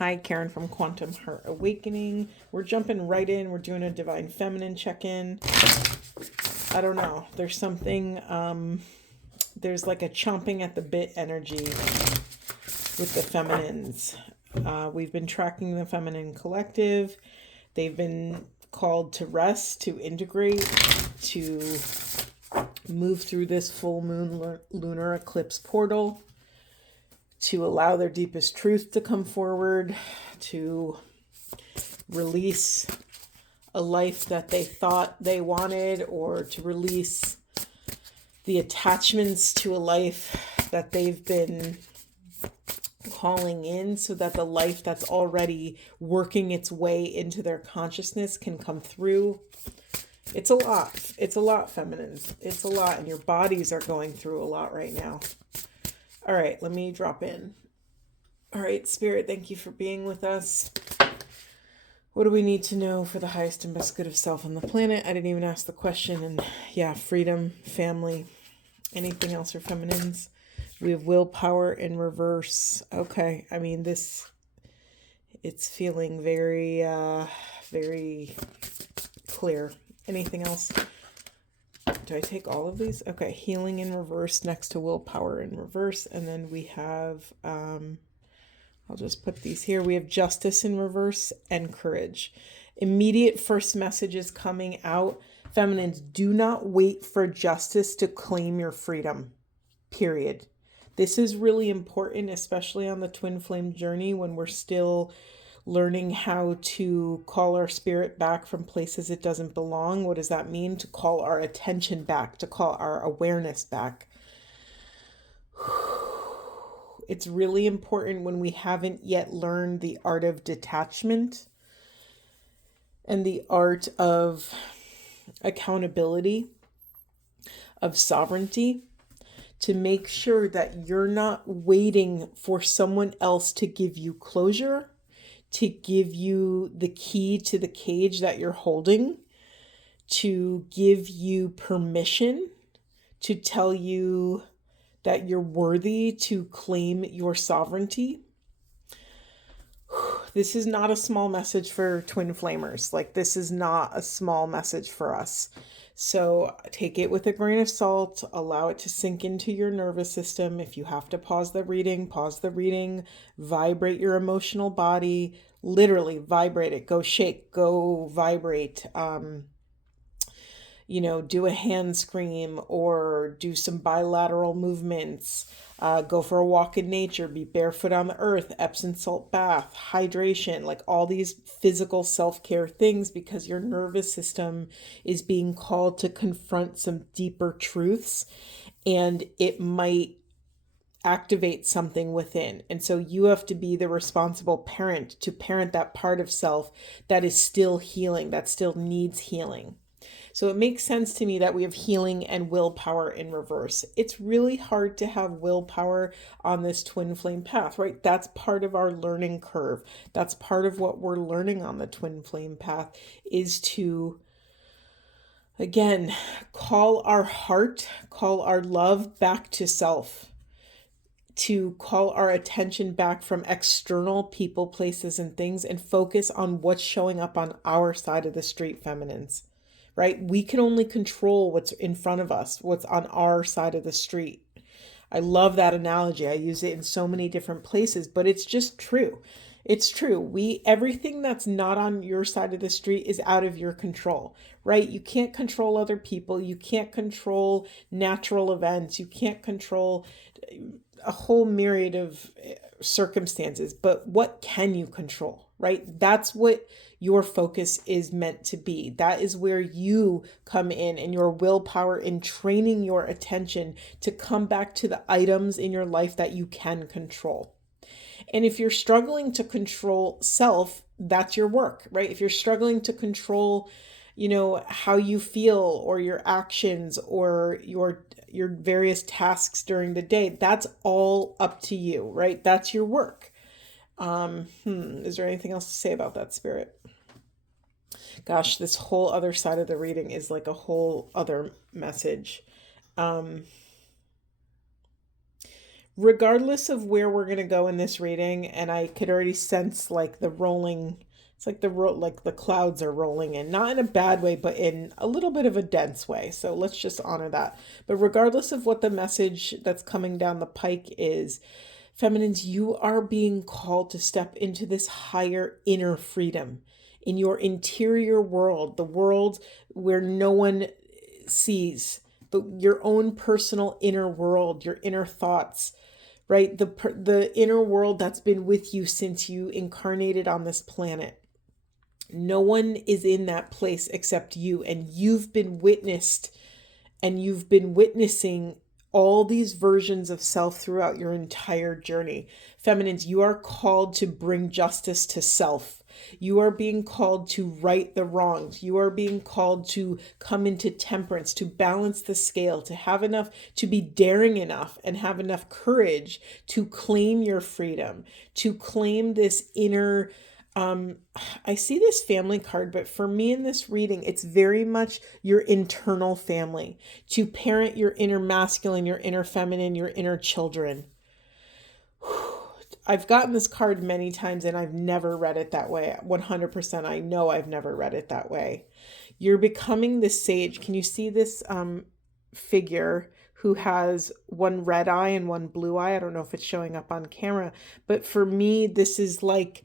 Hi, Karen from Quantum Heart Awakening. We're jumping right in. We're doing a Divine Feminine check-in. I don't know. There's something, there's like a chomping at the bit energy with the feminines. We've been tracking the feminine collective. They've been called to rest, to integrate, to move through this full moon lunar eclipse portal, to allow their deepest truth to come forward, to release a life that they thought they wanted, or to release the attachments to a life that they've been calling in, so that the life that's already working its way into their consciousness can come through. It's a lot. It's a lot, feminines. It's a lot, and your bodies are going through a lot right now. All right, let me drop in. All right, Spirit, thank you for being with us. What do we need to know for the highest and best good of self on the planet? I didn't even ask the question. And yeah, freedom, family, anything else for feminines? We have willpower in reverse. Okay, I mean, it's feeling very, very clear. Anything else? Do I take all of these? Okay, healing in reverse next to willpower in reverse. And then we have, I'll just put these here. We have justice in reverse and courage. Immediate first messages coming out. Feminines, do not wait for justice to claim your freedom. Period. This is really important, especially on the twin flame journey, when we're still learning how to call our spirit back from places it doesn't belong. What does that mean? To call our attention back, to call our awareness back. It's really important when we haven't yet learned the art of detachment and the art of accountability, of sovereignty, to make sure that you're not waiting for someone else to give you closure, to give you the key to the cage that you're holding, to give you permission, to tell you that you're worthy to claim your sovereignty. This is not a small message for twin flamers. Like, this is not a small message for us. So take it with a grain of salt, allow it to sink into your nervous system. If you have to pause the reading, vibrate your emotional body, literally vibrate it, go shake, go vibrate, do a hand scream or do some bilateral movements, go for a walk in nature, be barefoot on the earth, Epsom salt bath, hydration, like all these physical self-care things, because your nervous system is being called to confront some deeper truths, and it might activate something within. And so you have to be the responsible parent to parent that part of self that is still healing, that still needs healing. So it makes sense to me that we have healing and willpower in reverse. It's really hard to have willpower on this twin flame path, right? That's part of our learning curve. That's part of what we're learning on the twin flame path, is to, again, call our heart, call our love back to self, to call our attention back from external people, places, and things, and focus on what's showing up on our side of the street, feminines. Right? We can only control what's in front of us, what's on our side of the street. I love that analogy. I use it in so many different places, but it's just true. It's true. Everything that's not on your side of the street is out of your control, right? You can't control other people. You can't control natural events. You can't control a whole myriad of circumstances, but what can you control, right? That's what your focus is meant to be. That is where you come in, and your willpower in training your attention to come back to the items in your life that you can control. And if you're struggling to control self, that's your work, right? If you're struggling to control, how you feel or your actions or your various tasks during the day, that's all up to you, right? That's your work. Is there anything else to say about that, Spirit? Gosh, this whole other side of the reading is like a whole other message. regardless of where we're going to go in this reading, and I could already sense like the rolling, it's like like the clouds are rolling in, not in a bad way, but in a little bit of a dense way. So let's just honor that. But regardless of what the message that's coming down the pike is, feminines, you are being called to step into this higher inner freedom in your interior world, the world where no one sees, but your own personal inner world, your inner thoughts, right? The inner world that's been with you since you incarnated on this planet. No one is in that place except you, and you've been witnessed, and you've been witnessing all these versions of self throughout your entire journey. Feminines, you are called to bring justice to self. You are being called to right the wrongs. You are being called to come into temperance, to balance the scale, to have enough, to be daring enough and have enough courage to claim your freedom, to claim this inner, I see this family card, but for me in this reading, it's very much your internal family, to parent your inner masculine, your inner feminine, your inner children. I've gotten this card many times and I've never read it that way. 100%. I know I've never read it that way. You're becoming the sage. Can you see this figure who has one red eye and one blue eye? I don't know if it's showing up on camera, but for me, this is like,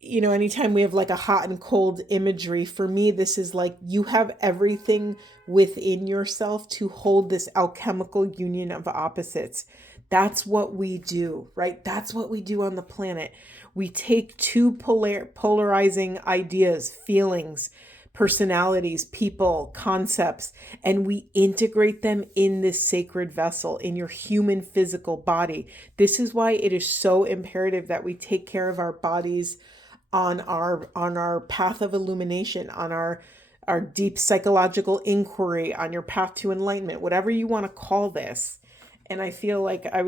you know, anytime we have like a hot and cold imagery, for me, this is like you have everything within yourself to hold this alchemical union of opposites. That's what we do, right? That's what we do on the planet. We take two polarizing ideas, feelings, personalities, people, concepts, and we integrate them in this sacred vessel, in your human physical body. This is why it is so imperative that we take care of our bodies on our path of illumination, on our deep psychological inquiry, on your path to enlightenment, whatever you want to call this. And I feel like I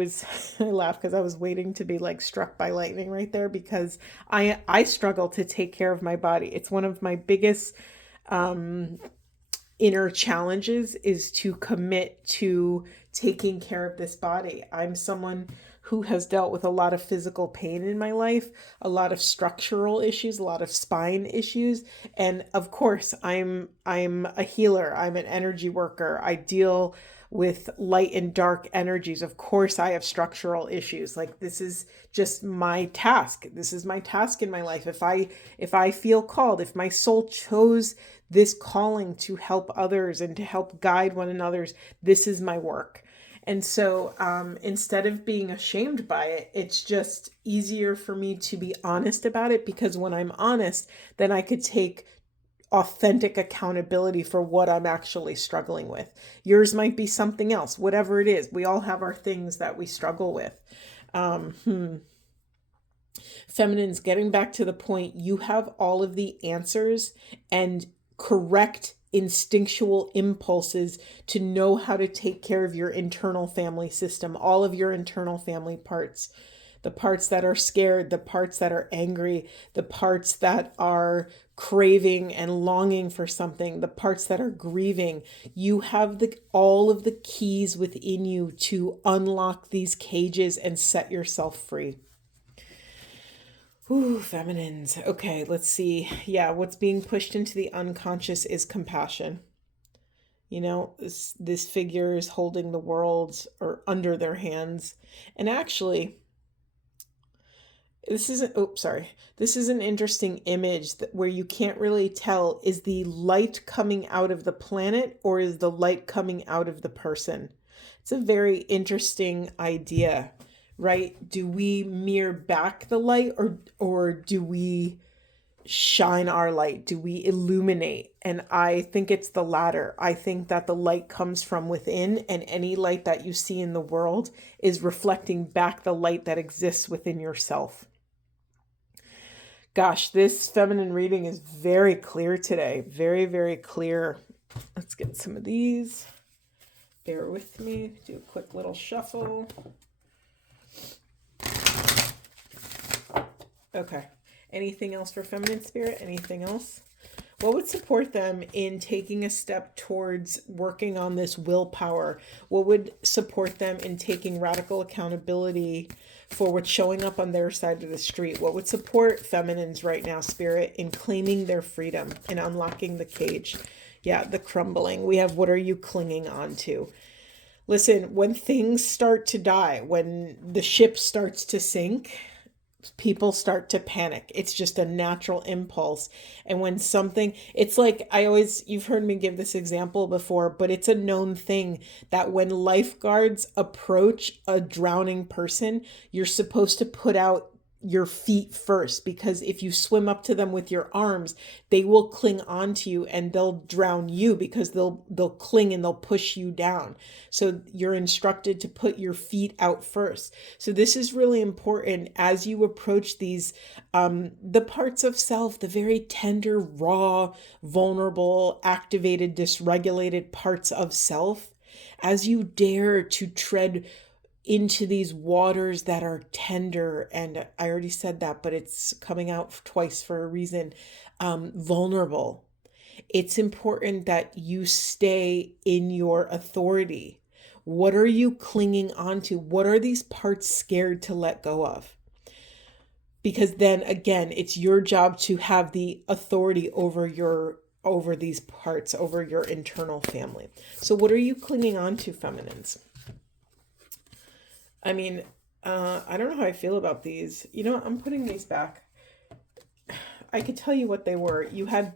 laugh because I was waiting to be like struck by lightning right there, because I struggle to take care of my body. It's one of my biggest inner challenges, is to commit to taking care of this body. I'm someone who has dealt with a lot of physical pain in my life, a lot of structural issues, a lot of spine issues. And of course, I'm a healer. I'm an energy worker. I deal with light and dark energies. Of course, I have structural issues. Like, this is just my task. This is my task in my life. If I feel called, if my soul chose this calling to help others and to help guide one another's, this is my work. And so instead of being ashamed by it, it's just easier for me to be honest about it, because when I'm honest, then I could take authentic accountability for what I'm actually struggling with. Yours might be something else, whatever it is. We all have our things that we struggle with. Feminines, getting back to the point, you have all of the answers and correct instinctual impulses to know how to take care of your internal family system, all of your internal family parts, the parts that are scared, the parts that are angry, the parts that are craving and longing for something, the parts that are grieving. You have all of the keys within you to unlock these cages and set yourself free. Ooh, feminines. Okay, let's see. Yeah, what's being pushed into the unconscious is compassion. You know, this figure is holding the world or under their hands. And actually, this is an interesting image where you can't really tell, is the light coming out of the planet or is the light coming out of the person? It's a very interesting idea, right? Do we mirror back the light, or do we shine our light? Do we illuminate? And I think it's the latter. I think that the light comes from within, and any light that you see in the world is reflecting back the light that exists within yourself. Gosh, this feminine reading is very clear today. Very, very clear. Let's get some of these. Bear with me. Do a quick little shuffle. Okay. Anything else for feminine spirit? Anything else? What would support them in taking a step towards working on this willpower? What would support them in taking radical accountability for what's showing up on their side of the street? What would support feminines right now, Spirit, in claiming their freedom and unlocking the cage? Yeah, the crumbling. We have, what are you clinging on to? Listen, when things start to die, when the ship starts to sink, people start to panic. It's just a natural impulse. And when something, it's like, you've heard me give this example before, but it's a known thing that when lifeguards approach a drowning person, you're supposed to put out your feet first, because if you swim up to them with your arms, they will cling onto you and they'll drown you, because they'll cling and they'll push you down. So you're instructed to put your feet out first. So this is really important as you approach these the parts of self, the very tender, raw, vulnerable, activated, dysregulated parts of self. As you dare to tread into these waters that are tender, and I already said that, but it's coming out twice for a reason, vulnerable. It's important that you stay in your authority. What are you clinging onto? What are these parts scared to let go of? Because then again, it's your job to have the authority over these parts, over your internal family. So what are you clinging on to, feminines? I mean, I don't know how I feel about these. You know, I'm putting these back. I could tell you what they were. You had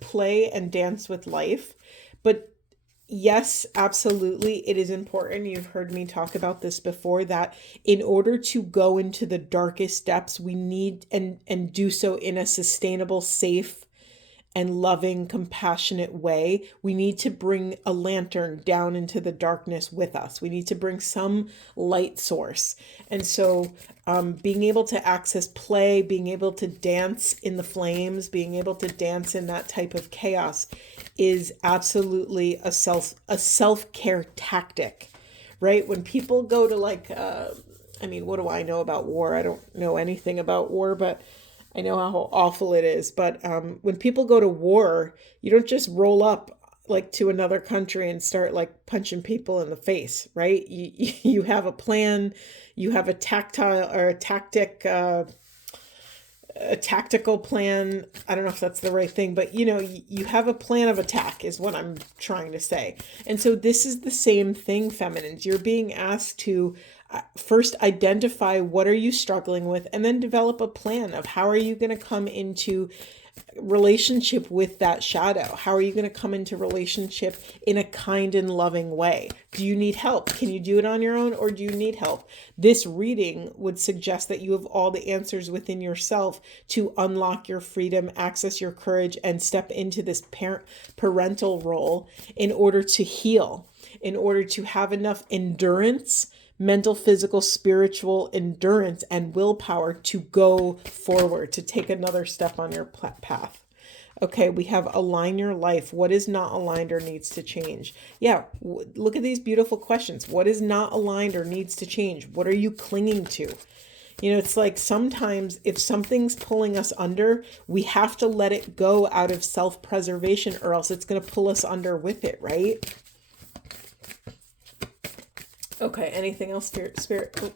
play and dance with life, but yes, absolutely, it is important. You've heard me talk about this before, that in order to go into the darkest depths, we need and do so in a sustainable, safe, and loving, compassionate way, we need to bring a lantern down into the darkness with us. We need to bring some light source. And so being able to access play, being able to dance in the flames, being able to dance in that type of chaos is absolutely a self-care tactic, right? When people go to what do I know about war? I don't know anything about war, but I know how awful it is. But when people go to war, you don't just roll up like to another country and start like punching people in the face, right? You have a plan, you have a tactical plan. I don't know if that's the right thing, but you have a plan of attack is what I'm trying to say. And so this is the same thing, feminines. You're being asked to first identify what are you struggling with, and then develop a plan of how are you going to come into relationship with that shadow. How are you going to come into relationship in a kind and loving way? Do you need help? Can you do it on your own, or do you need help? This reading would suggest that you have all the answers within yourself to unlock your freedom, access your courage, and step into this parental role in order to heal, in order to have enough endurance, mental, physical, spiritual endurance, and willpower to go forward, to take another step on your path. Okay, we have align your life. What is not aligned or needs to change? Yeah, look at these beautiful questions. What is not aligned or needs to change? What are you clinging to? It's like sometimes if something's pulling us under, we have to let it go out of self-preservation, or else it's going to pull us under with it, right? Okay, anything else, Spirit? Oh.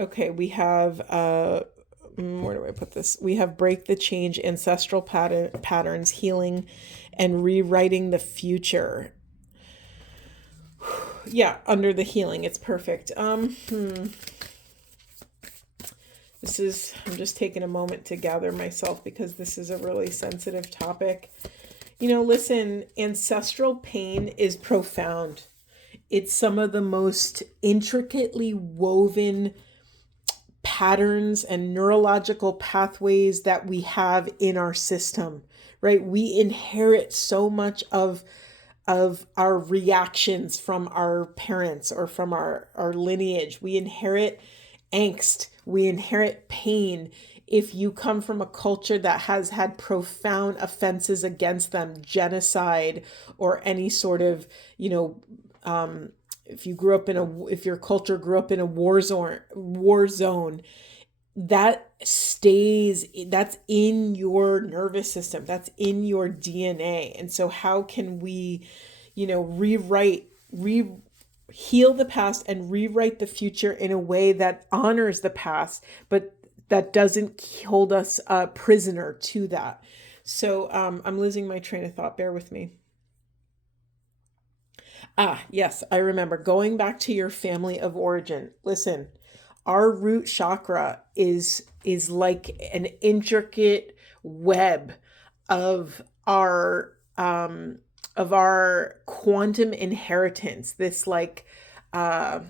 Okay, we have, where do I put this? We have break the change, ancestral patterns, healing, and rewriting the future. Yeah, under the healing, it's perfect. I'm just taking a moment to gather myself because this is a really sensitive topic. Listen, ancestral pain is profound. It's some of the most intricately woven patterns and neurological pathways that we have in our system, right? We inherit so much of our reactions from our parents or from our lineage. We inherit angst. We inherit pain. If you come from a culture that has had profound offenses against them, genocide, or any sort of, if your culture grew up in a war zone, that stays, that's in your nervous system, that's in your DNA. And so how can we, heal the past and rewrite the future in a way that honors the past, but that doesn't hold us a prisoner to that. So I'm losing my train of thought. Bear with me. Ah, yes, I remember. Going back to your family of origin. Listen, our root chakra is like an intricate web of our quantum inheritance. This like uh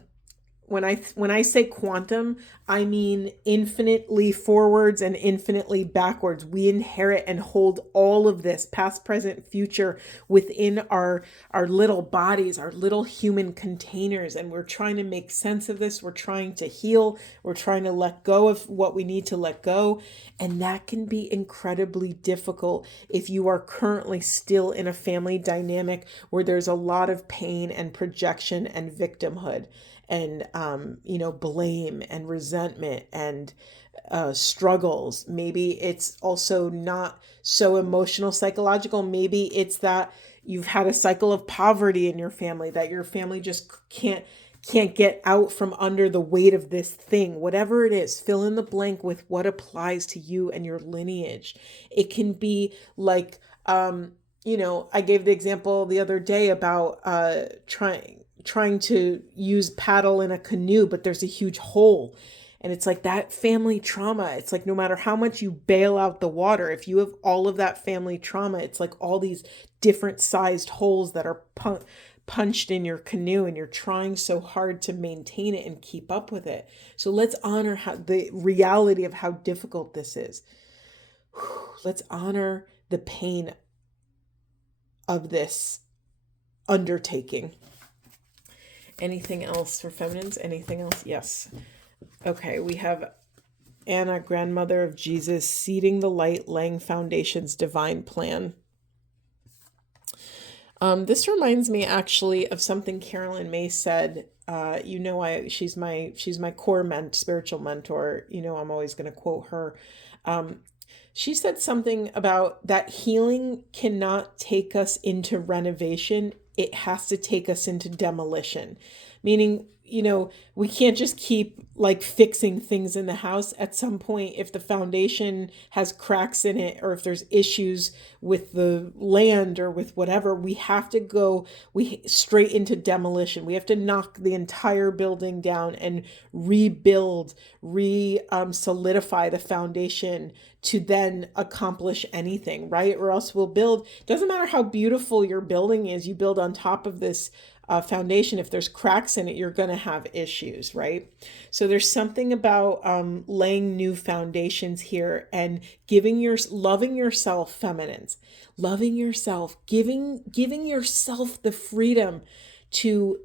when I say quantum, I mean infinitely forwards and infinitely backwards. We inherit and hold all of this, past, present, future, within our little bodies, our little human containers. And we're trying to make sense of this. We're trying to heal. We're trying to let go of what we need to let go. And that can be incredibly difficult if you are currently still in a family dynamic where there's a lot of pain and projection and victimhood and blame and resentment and struggles. Maybe it's also not so emotional, psychological. Maybe it's that you've had a cycle of poverty in your family, that your family just can't get out from under the weight of this thing. Whatever it is, fill in the blank with what applies to you and your lineage. It can be like I gave the example the other day about trying to use paddle in a canoe, but there's a huge hole. And it's like that family trauma. It's like no matter how much you bail out the water, if you have all of that family trauma, it's like all these different sized holes that are punched in your canoe, and you're trying so hard to maintain it and keep up with it. So let's honor the reality of how difficult this is. Let's honor the pain of this undertaking. Anything else for feminines? Anything else? Yes. Okay, we have Anna, grandmother of Jesus, seeding the light, laying foundations, divine plan. This reminds me actually of something Carolyn May said. She's my core spiritual mentor. I'm always going to quote her. She said something about that healing cannot take us into renovation. It has to take us into demolition. Meaning, we can't just keep like fixing things in the house. At some point, if the foundation has cracks in it, or if there's issues with the land or with whatever, we have to go straight into demolition. We have to knock the entire building down and rebuild, solidify the foundation to then accomplish anything, right? Or else we'll build, doesn't matter how beautiful your building is, you build on top of this foundation. If there's cracks in it, you're going to have issues, right? So there's something about laying new foundations here and loving yourself, feminines, loving yourself, giving yourself the freedom to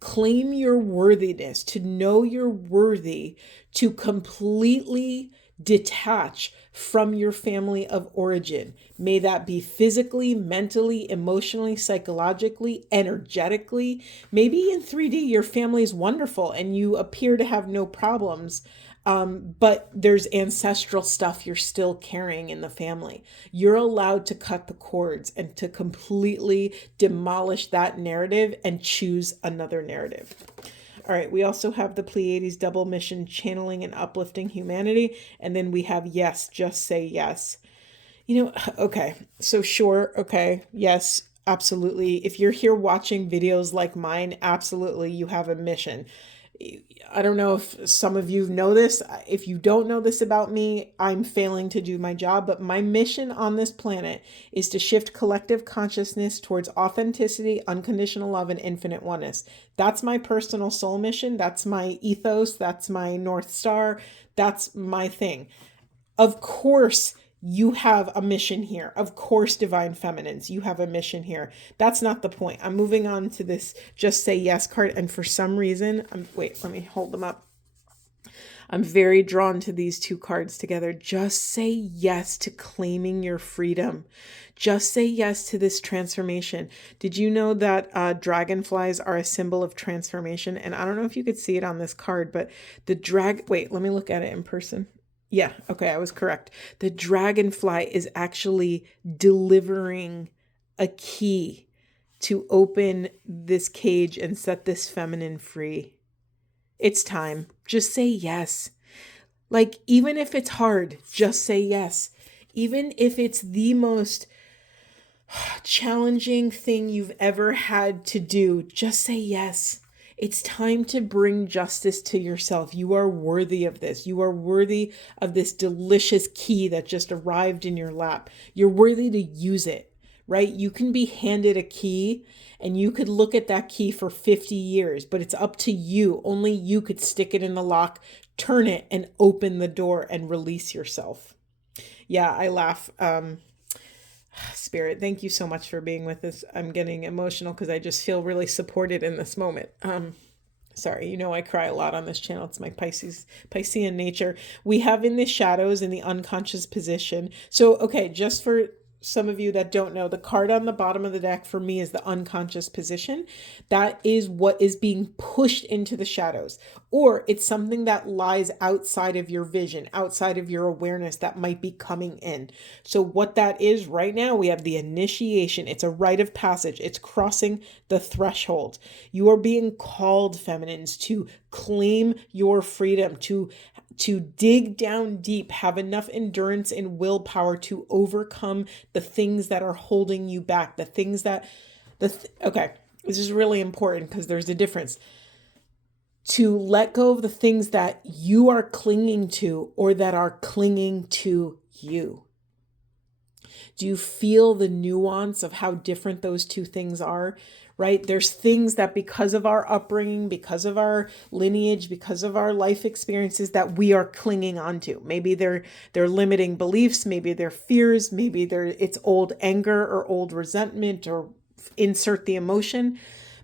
claim your worthiness, to know you're worthy, to completely detach from your family of origin. May that be physically, mentally, emotionally, psychologically, energetically. Maybe in 3D, your family is wonderful and you appear to have no problems. But there's ancestral stuff you're still carrying in the family. You're allowed to cut the cords and to completely demolish that narrative and choose another narrative. All right, we also have the Pleiades double mission, channeling and uplifting humanity. And then we have yes, just say yes. Okay, so sure, okay, yes, absolutely. If you're here watching videos like mine, absolutely, you have a mission. I don't know if some of you know this. If you don't know this about me, I'm failing to do my job. But my mission on this planet is to shift collective consciousness towards authenticity, unconditional love, and infinite oneness. That's my personal soul mission. That's my ethos. That's my North Star. That's my thing. Of course, you have a mission here. Of course, divine feminines, you have a mission here. That's not the point. I'm moving on to this just say yes card. And for some reason, wait, let me hold them up. I'm very drawn to these two cards together. Just say yes to claiming your freedom. Just say yes to this transformation. Did you know that dragonflies are a symbol of transformation? And I don't know if you could see it on this card, but wait, let me look at it in person. Yeah, okay, I was correct. The dragonfly is actually delivering a key to open this cage and set this feminine free. It's time. Just say yes. Like, even if it's hard, just say yes. Even if it's the most challenging thing you've ever had to do, just say yes. It's time to bring justice to yourself. You are worthy of this. You are worthy of this delicious key that just arrived in your lap. You're worthy to use it, right? You can be handed a key and you could look at that key for 50 years, but it's up to you. Only you could stick it in the lock, turn it, and open the door and release yourself. Yeah, I laugh. Spirit, thank you so much for being with us. I'm getting emotional because I just feel really supported in this moment. Sorry, you know I cry a lot on this channel. It's my Piscean nature. We have in the shadows, in the unconscious position. So, okay, just for some of you that don't know, the card on the bottom of the deck for me is the unconscious position. That is what is being pushed into the shadows, or it's something that lies outside of your vision, outside of your awareness that might be coming in. So what that is right now, we have the initiation. It's a rite of passage. It's crossing the threshold. You are being called, feminines, to claim your freedom, to dig down deep, have enough endurance and willpower to overcome the things that are holding you back, the things that, okay, this is really important because there's a difference. To let go of the things that you are clinging to or that are clinging to you. Do you feel the nuance of how different those two things are? Right? There's things that because of our upbringing, because of our lineage, because of our life experiences that we are clinging onto. Maybe they're limiting beliefs, maybe they're fears, maybe it's old anger or old resentment, or insert the emotion.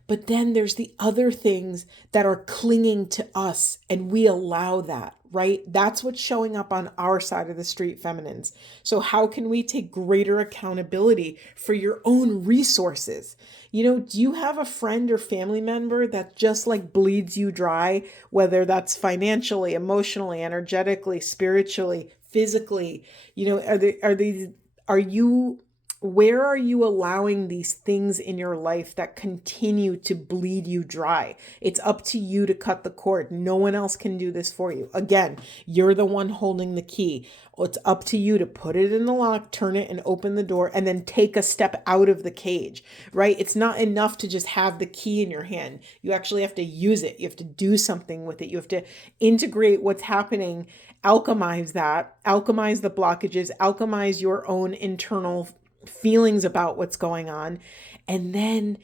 But then there's the other things that are clinging to us, and we allow that, right? That's what's showing up on our side of the street, feminines. So how can we take greater accountability for your own resources? You know, do you have a friend or family member that just like bleeds you dry, whether that's financially, emotionally, energetically, spiritually, physically? You know, where are you allowing these things in your life that continue to bleed you dry? It's up to you to cut the cord. No one else can do this for you. Again, you're the one holding the key. It's up to you to put it in the lock, turn it, and open the door, and then take a step out of the cage, right? It's not enough to just have the key in your hand. You actually have to use it. You have to do something with it. You have to integrate what's happening, alchemize that, alchemize the blockages, alchemize your own internal feelings about what's going on, and then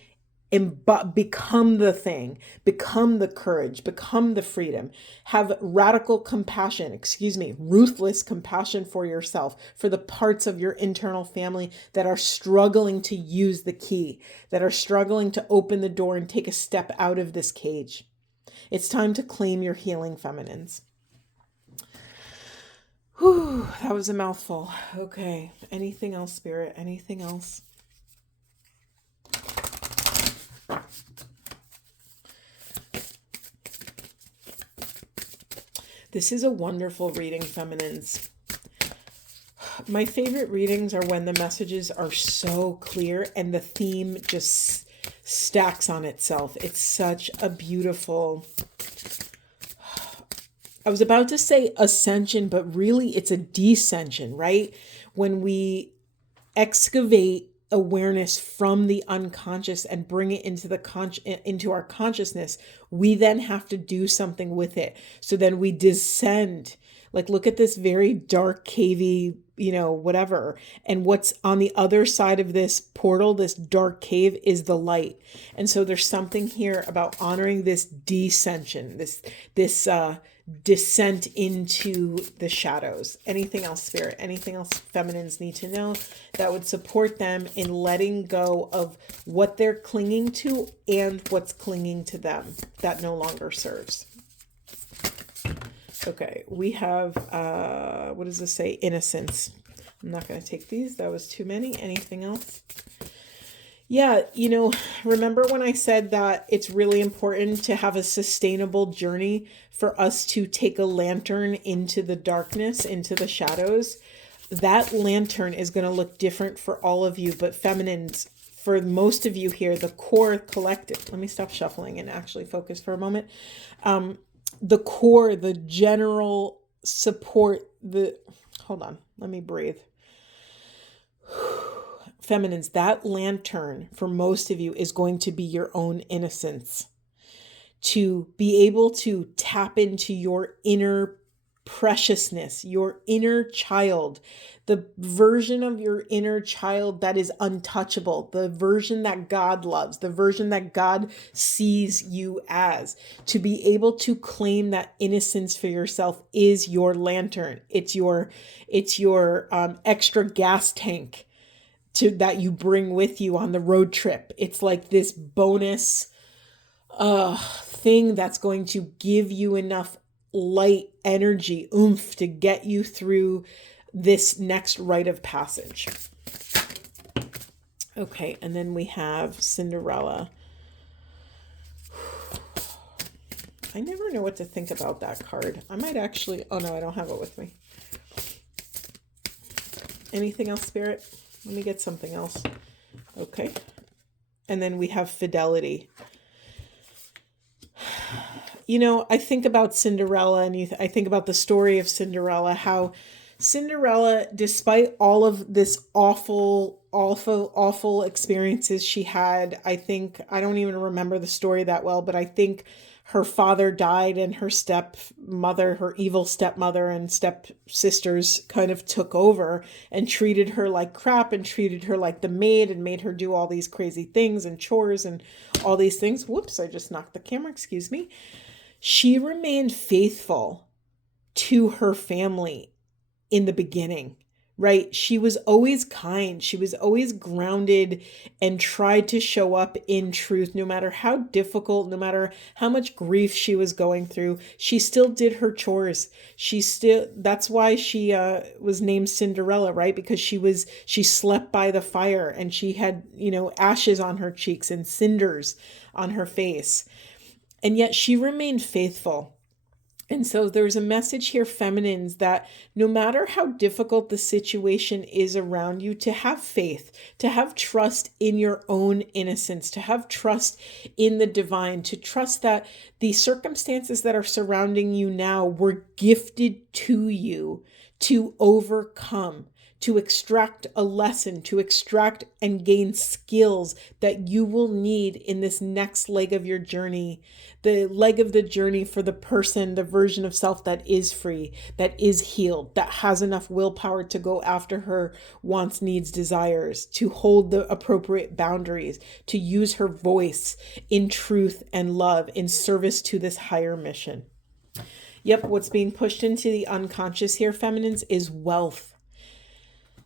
become the thing, become the courage, become the freedom, have radical compassion, ruthless compassion for yourself, for the parts of your internal family that are struggling to use the key, that are struggling to open the door and take a step out of this cage. It's time to claim your healing, feminines. Whew, that was a mouthful. Okay. Anything else, Spirit? Anything else? This is a wonderful reading, feminines. My favorite readings are when the messages are so clear and the theme just stacks on itself. It's such a beautiful... I was about to say ascension, but really it's a descension, right? When we excavate awareness from the unconscious and bring it into our consciousness, we then have to do something with it. So then we descend. Like, look at this very dark, cavey, whatever. And what's on the other side of this portal, this dark cave, is the light. And so there's something here about honoring this descension, this descent into the shadows. Anything else, Spirit? Anything else feminines need to know that would support them in letting go of what they're clinging to and what's clinging to them that no longer serves? Okay, we have, what does this say? Innocence. I'm not going to take these. That was too many. Anything else? Yeah, remember when I said that it's really important to have a sustainable journey for us to take a lantern into the darkness, into the shadows? That lantern is going to look different for all of you, but feminines, for most of you here, the core collective. Let me stop shuffling and actually focus for a moment. The core, the general support, hold on, let me breathe. Feminines, that lantern for most of you is going to be your own innocence. To be able to tap into your inner preciousness, your inner child, the version of your inner child that is untouchable, the version that God loves, the version that God sees you as. To be able to claim that innocence for yourself is your lantern. It's your extra gas tank that you bring with you on the road trip. It's like this bonus thing that's going to give you enough light, energy, oomph to get you through this next rite of passage. Okay, and then we have Cinderella. I never know what to think about that card. I might actually, oh no, I don't have it with me. Anything else, Spirit? Let me get something else. Okay. And then we have Fidelity. I think about Cinderella, and I think about the story of Cinderella, how Cinderella, despite all of this awful experiences she had, I don't even remember the story that well, but I think her father died and her evil stepmother and stepsisters kind of took over and treated her like crap and treated her like the maid and made her do all these crazy things and chores and all these things. Whoops, I just knocked the camera, excuse me. She remained faithful to her family in the beginning, right? She was always kind. She was always grounded and tried to show up in truth, no matter how difficult, no matter how much grief she was going through. She still did her chores. That's why she was named Cinderella, right? Because she slept by the fire and she had, ashes on her cheeks and cinders on her face. And yet she remained faithful. And so there's a message here, feminines, that no matter how difficult the situation is around you, to have faith, to have trust in your own innocence, to have trust in the divine, to trust that the circumstances that are surrounding you now were gifted to you to overcome, to extract a lesson, to extract and gain skills that you will need in this next leg of your journey, the leg of the journey for the person, the version of self that is free, that is healed, that has enough willpower to go after her wants, needs, desires, to hold the appropriate boundaries, to use her voice in truth and love in service to this higher mission. Yep, what's being pushed into the unconscious here, feminines, is wealth.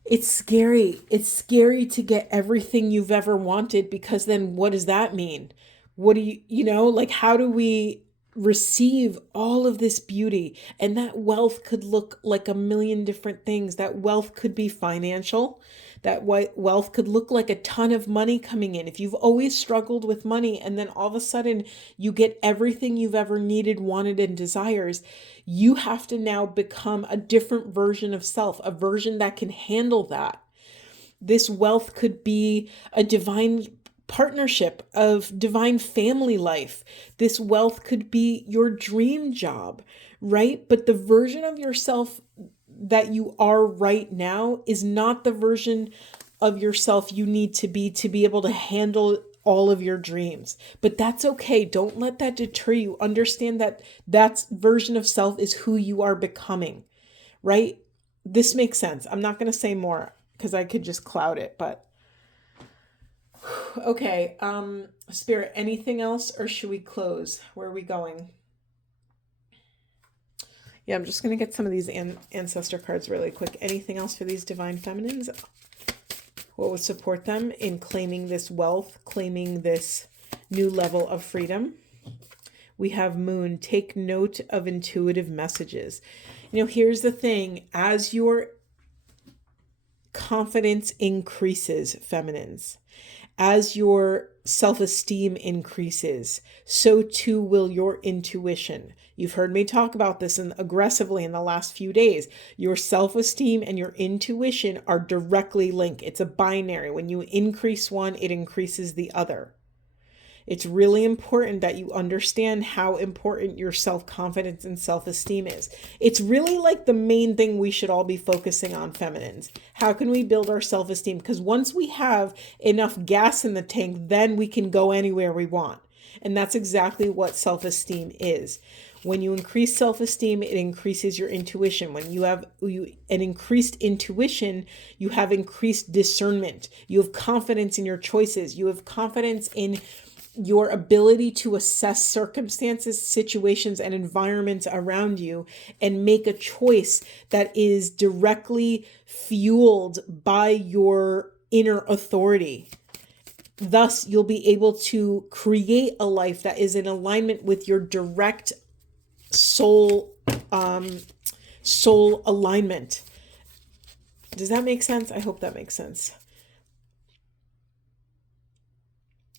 It's scary. It's scary to get everything you've ever wanted, because then what does that mean? What do how do we receive all of this beauty? And that wealth could look like a million different things. That wealth could be financial. That wealth could look like a ton of money coming in. If you've always struggled with money and then all of a sudden you get everything you've ever needed, wanted, and desires, you have to now become a different version of self, a version that can handle that. This wealth could be a divine partnership, of divine family life. This wealth could be your dream job, right? But the version of yourself that you are right now is not the version of yourself you need to be able to handle all of your dreams. But that's okay. Don't let that deter you. Understand that that version of self is who you are becoming, right? This makes sense. I'm not going to say more because I could just cloud it, but okay. Spirit, anything else, or should we close? Where are we going? Yeah, I'm just going to get some of these ancestor cards really quick. Anything else for these divine feminines? What would support them in claiming this wealth, claiming this new level of freedom? We have moon. Take note of intuitive messages. Here's the thing. As your confidence increases, feminines, as your self-esteem increases, so too will your intuition. You've heard me talk about this aggressively in the last few days. Your self-esteem and your intuition are directly linked. It's a binary. When you increase one, it increases the other. It's really important that you understand how important your self-confidence and self-esteem is. It's really like the main thing we should all be focusing on, feminines. How can we build our self-esteem? Because once we have enough gas in the tank, then we can go anywhere we want. And that's exactly what self-esteem is. When you increase self-esteem, it increases your intuition. When you have an increased intuition, you have increased discernment. You have confidence in your choices. You have confidence in your ability to assess circumstances, situations, and environments around you and make a choice that is directly fueled by your inner authority. Thus, you'll be able to create a life that is in alignment with your direct soul alignment. Does that make sense? I hope that makes sense.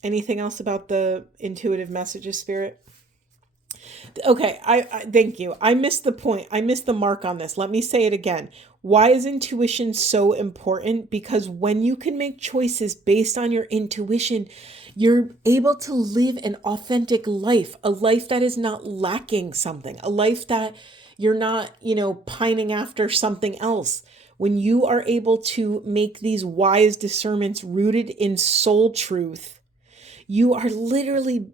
Anything else about the intuitive messages, Spirit? Okay, I thank you. I missed the point. I missed the mark on this. Let me say it again. Why is intuition so important? Because when you can make choices based on your intuition, you're able to live an authentic life, a life that is not lacking something, a life that you're not, pining after something else. When you are able to make these wise discernments rooted in soul truth, you are literally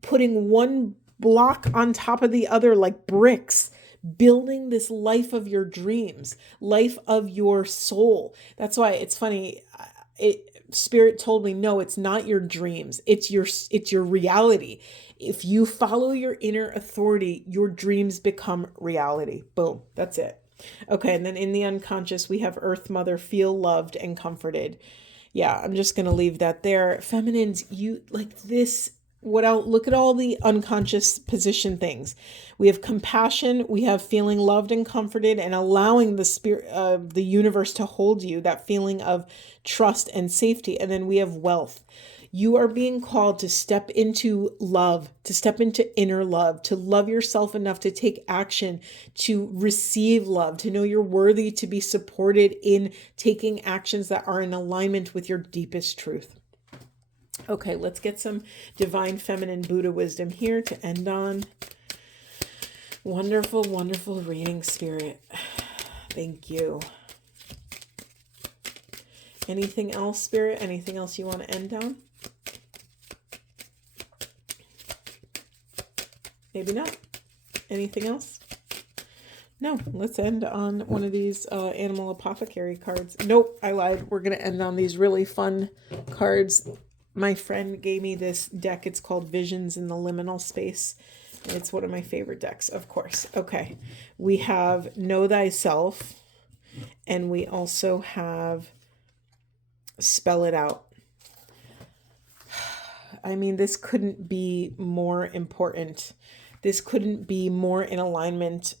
putting one block on top of the other like bricks, building this life of your dreams, life of your soul. That's why it's funny. Spirit told me, no, it's not your dreams. It's your reality. If you follow your inner authority, your dreams become reality. Boom. That's it. Okay. And then in the unconscious, we have Earth Mother, feel loved and comforted. Yeah, I'm just going to leave that there. Feminines, you like this. Look at all the unconscious position things. We have compassion. We have feeling loved and comforted and allowing the spirit of the universe to hold you, that feeling of trust and safety. And then we have wealth. You are being called to step into love, to step into inner love, to love yourself enough to take action, to receive love, to know you're worthy to be supported in taking actions that are in alignment with your deepest truth. Okay, let's get some divine feminine Buddha wisdom here to end on. Wonderful, wonderful reading, Spirit. Thank you. Anything else, Spirit? Anything else you want to end on? Maybe not. Anything else? No, let's end on one of these animal apothecary cards. Nope, I lied. We're going to end on these really fun cards. My friend gave me this deck. It's called Visions in the Liminal Space. And it's one of my favorite decks, of course. Okay, we have Know Thyself. And we also have Spell It Out. I mean, this couldn't be more important. This couldn't be more in alignment.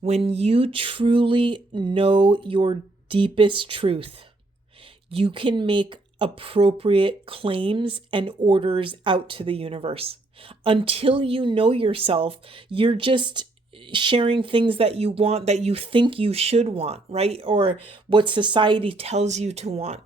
When you truly know your deepest truth, you can make appropriate claims and orders out to the universe. Until you know yourself, you're just sharing things that you want, that you think you should want, right? Or what society tells you to want.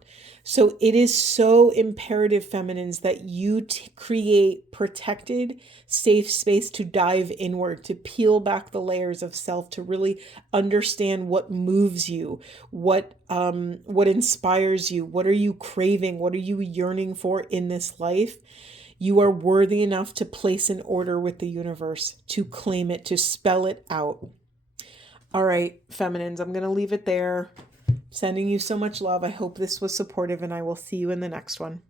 So it is so imperative, feminines, that you create protected, safe space to dive inward, to peel back the layers of self, to really understand what moves you, what inspires you, what are you craving, what are you yearning for in this life. You are worthy enough to place an order with the universe, to claim it, to spell it out. All right, feminines, I'm going to leave it there. Sending you so much love. I hope this was supportive, and I will see you in the next one.